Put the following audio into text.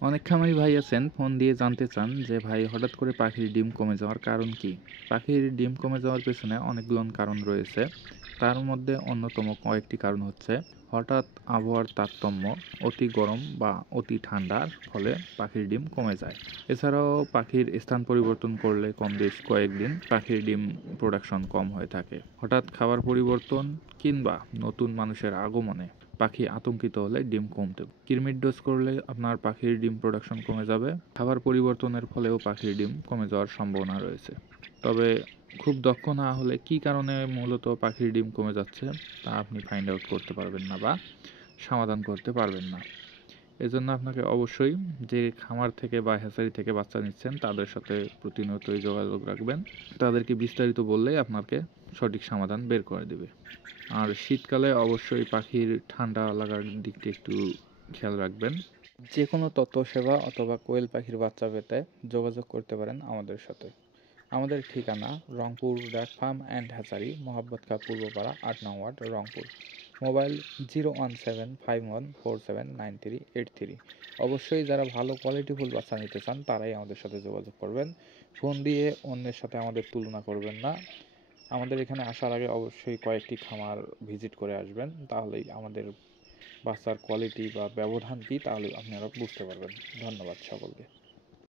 অনেক খামারি ভাই আছেন ফোন দিয়ে জানতে চান যে ভাই হঠাৎ করে পাখির ডিম কমে যাওয়ার কারণ কি? পাখির ডিম কমে যাওয়ার পেছনে অনেকগুলো কারণ রয়েছে। তার মধ্যে অন্যতম কয়েকটি কারণ হচ্ছে হঠাৎ আবহাওয়ার তারতম্য, অতি গরম বা অতি ঠান্ডার ফলে পাখির ডিম কমে যায়। এছাড়াও পাখির স্থান পরিবর্তন করলে কম বেশ কয়েকদিন পাখির ডিম প্রোডাকশন কম হয়ে থাকে। হঠাৎ খাবার পরিবর্তন কিংবা নতুন মানুষের আগমনে পাখি আতঙ্কিত হলে ডিম কমতে পারে। কৃমির ডোজ করলে আপনার পাখির ডিম প্রোডাকশন কমে যাবে। খাবার পরিবর্তনের ফলেও পাখির ডিম কমে যাওয়ার সম্ভাবনা রয়েছে। তবে খুব দক্ষ না হলে কী কারণে মূলত পাখির ডিম কমে যাচ্ছে তা আপনি ফাইন্ড আউট করতে পারবেন না বা সমাধান করতে পারবেন না। এজন্য আপনাকে অবশ্যই যে খামার থেকে বা হ্যাচারি থেকে বাচ্চা নিচ্ছেন তাদের সাথে প্রতিনিয়তই যোগাযোগ রাখবেন। তাদেরকে বিস্তারিত বললেই আপনাকে সঠিক সমাধান বের করে দেবে। আর শীতকালে অবশ্যই পাখির ঠান্ডা লাগার দিকটি একটু খেয়াল রাখবেন। যে কোনো তথ্য সেবা অথবা কোয়েল পাখির বাচ্চা পেতে যোগাযোগ করতে পারেন আমাদের সাথে। আমাদের ঠিকানা Rangpur DAC farm and hatchery, Mohammad Khan Purbapara, ৮ নং ওয়ার্ড, রংপুর। মোবাইল 01751479383। অবশ্যই যারা ভালো কোয়ালিটিফুল বাচ্চা নিতে চান তারাই আমাদের সাথে যোগাযোগ করবেন। ফোন দিয়ে অন্যের সাথে আমাদের তুলনা করবেন না। আমাদের এখানে আসার আগে অবশ্যই কয়েকটি খামার ভিজিট করে আসবেন, তাহলেই আমাদের বাচ্চার কোয়ালিটি বা ব্যবধান কী তাহলে আপনারা বুঝতে পারবেন। ধন্যবাদ সকলকে।